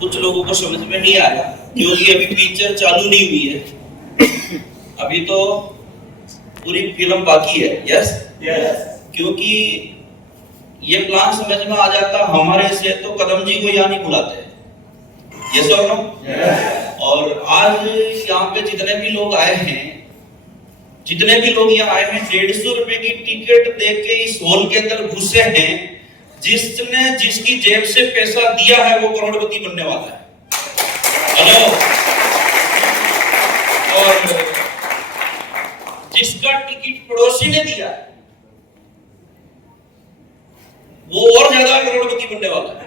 कुछ लोगों को समझ में नहीं आया क्योंकि अभी पिक्चर चालू नहीं हुई है, अभी तो पूरी फिल्म बाकी है। यस क्योंकि ये प्लान समझ में आ जाता हमारे से तो कदम जी को यहाँ नहीं बुलाते। यस और नो। और आज यहाँ पे जितने भी लोग आए हैं, जितने भी लोग यहाँ आए हैं, 150 रुपए की टिकट देके इस हॉल के अंदर घुसे हैं। जिसने जिसकी जेब से पैसा दिया है वो करोड़पति बनने वाला है। हेलो। और जिसका टिकट पड़ोसी ने दिया वो और ज्यादा करोड़पति बनने वाला है।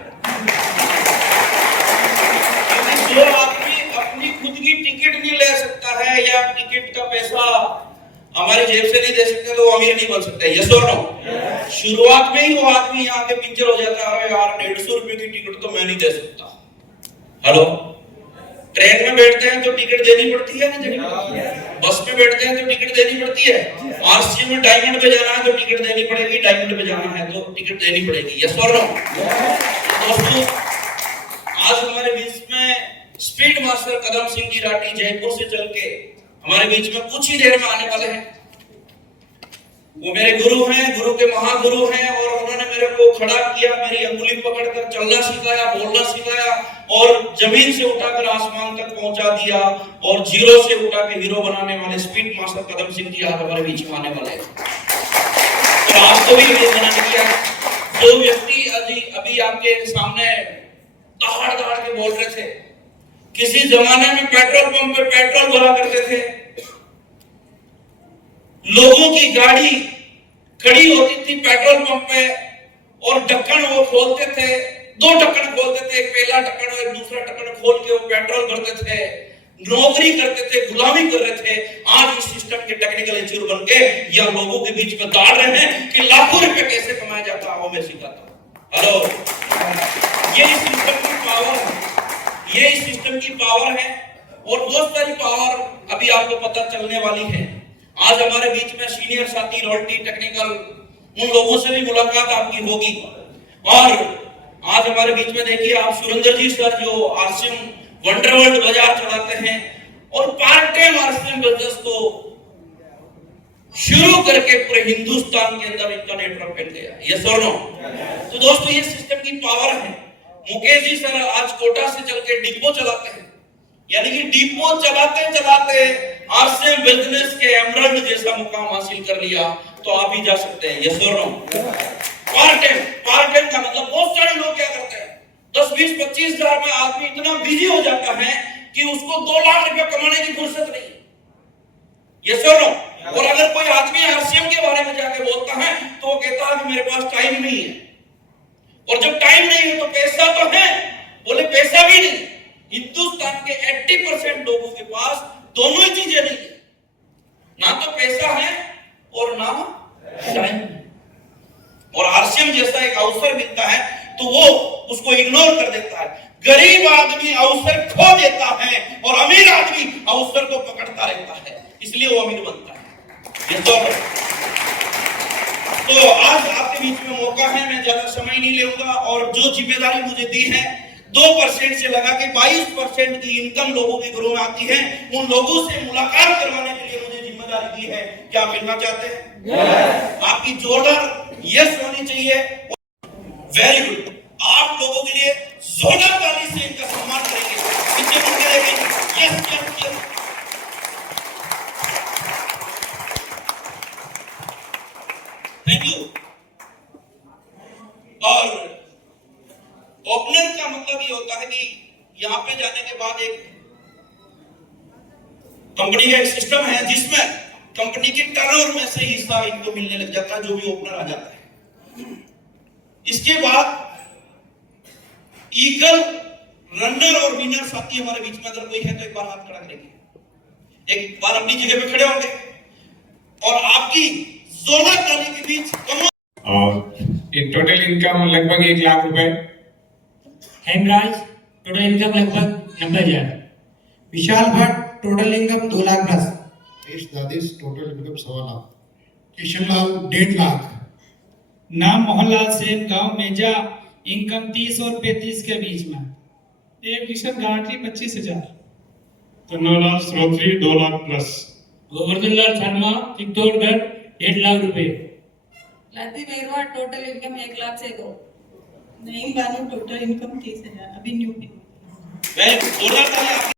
क्योंकि जो आदमी अपनी खुद की टिकट नहीं ले सकता है या टिकट का पैसा हमारी जेब से नहीं दे सकते तो वो अमीर नहीं बन सकते। यस और नो। शुरुआत में ही वो आदमी यहाँ के पिंचर हो जाता है, यार 150 रुपए की टिकट तो मैं नहीं दे सकता। हेलो। ट्रेन में बैठते हैं तो टिकट देनी पड़ती है ना, बस में बैठते हैं तो टिकट देनी पड़ती है, आरसी में डायमंड पे जाना है तो टिकट देनी पड़ेगी, डायमंड पे जाना है तो टिकट देनी पड़ेगी। यस और नो। दोस्तों आज हमारे बीच में स्पीड मास्टर कदम सिंह जी राठी जयपुर से चल के हमारे बीच में कुछ ही देर में आने वाले हैं। वो मेरे गुरु हैं, गुरु के महागुरु हैं, और उन्होंने मेरे को खड़ा किया, मेरी अंगुली पकड़कर चलना सिखाया, बोलना सिखाया, और जमीन से उठाकर आसमान तक पहुंचा दिया, और जीरो से उठा के हीरो बनाने वाले स्पीड मास्टर कदम सिंह जी आज हमारे बीच में आने वाले हैं। तो आपको भी हीरो बनाने की है। जो व्यक्ति अभी आपके सामने दहाड़ दहाड़ के बोल रहे थे, किसी जमाने में पेट्रोल पंप पे पेट्रोल भरा करते थे, लोगों की गाड़ी खड़ी होती थी पेट्रोल पंप पे और ढक्कन वो खोलते थे, 2 ढक्कन खोलते थे, एक पहला ढक्कन और एक दूसरा ढक्कन खोल के वो पेट्रोल भरते थे, नौकरी करते थे, गुलामी कर रहे थे। आज इस सिस्टम के टेक्निकल इंजीनियर बन के या लोगों के बीच में दौड़ रहे हैं कि लाखों रुपए कैसे कमाया जाता है वो मैं सिखाता हूं। हेलो। ये इस सिस्टम की पावर है, ये इस सिस्टम की पावर है, और बहुत सारी पावर अभी आपको पता चलने वाली है। आज हमारे बीच में सीनियर साथी रॉयल्टी टेक्निकल, उन लोगों से भी मुलाकात आपकी होगी। और आज हमारे बीच में देखिए आप सुरेंद्र जी सर जो आरसीएम वंडरवर्ल्ड बाजार चलाते हैं और पार्ट टाइम आरसीएम बिजनेस को शुरू करके पूरे हिंदुस्तान के अंदर इनका नेटवर्क फैल गया। यस और नो। तो दोस्तों ये सिस्टम की पावर है। मुकेश जी सर आज कोटा से चल के डिपो चलाते हैं, यानी कि डिपो चलाते चलाते आरसीएम बिजनेस के एमरल्ड जैसा मुकाम हासिल कर लिया, तो आप भी जा सकते हैं। यस और नो। पार्ट टाइम का मतलब बहुत सारे लोग क्या करते हैं, 10, 20, 25 हजार में आदमी इतना बिजी हो जाता है कि उसको 2 लाख रुपए कमाने की फुर्सत नहीं। यस और नो। और अगर कोई आदमी आरसीएम के बारे में जाके बोलता है तो वो कहता है कि मेरे पास टाइम नहीं है, और जब टाइम नहीं है तो पैसा तो है, बोले पैसा भी नहीं। हिंदुस्तान के 80% लोगों के पास दोनों ही चीजें नहीं है, ना तो पैसा है और ना टाइम। और आरसीएम जैसा एक अवसर मिलता है तो वो उसको इग्नोर कर देता है। गरीब आदमी अवसर खो देता है और अमीर आदमी अवसर को पकड़ता रहता है, इसलिए वो अमीर बनता है। तो आज आपके बीच में मौका है, मैं ज्यादा समय नहीं लूंगा, और जो जिम्मेदारी मुझे दी है 2% से लगा के 22% की इनकम लोगों के घरों में आती है, उन लोगों से मुलाकात करवाने के लिए मुझे जिम्मेदारी दी है। क्या मिलना चाहते हैं? आपकी जोरदार यस होनी चाहिए। Very good. आप लोगों के लिए जोरदार ताली से इनका सम्मान करेंगे। Yes yes yes. Thank you. और ओपनर का मतलब ये होता है कि यहां पे जाने के बाद एक कंपनी का एक सिस्टम है जिसमें कंपनी के टर्नओवर में से हिस्सा इनको मिलने लग जाता है, जो भी ओपनर आ जाता है। इसके बाद ईगल, रनर और विनर साथी हमारे बीच में अगर कोई है तो एक बार हाथ खड़ा करेंगे, एक बार अपनी जगह पे खड़े होंगे और आपकी जोरदार ताली के बीच इन टोटल इनकम लगभग 1 लाख रुपए। हेमराज टोटल इनकम लगभग 90,000। Vishal Bhatt total income 2 lakh 10। दादिश टोटल इनकम 1.25 लाख। किशनलाल 1.5 लाख। नाम मोहनलाल सेन, गांव मेजा, इनकम 30 और 35 के बीच में। ए किशन गाठी 25,000। कन्नालाल श्रोत्री 2 लाख प्लस। गोवर्धन लाल शर्मा चित्तौड़गढ़ 1 लाख रुपए। लाती मेहरवा टोटल इनकम 1 लाख से 2। नईम बानो टोटल इनकम 30,000 अभी न्यू। जोरदार ताली आपके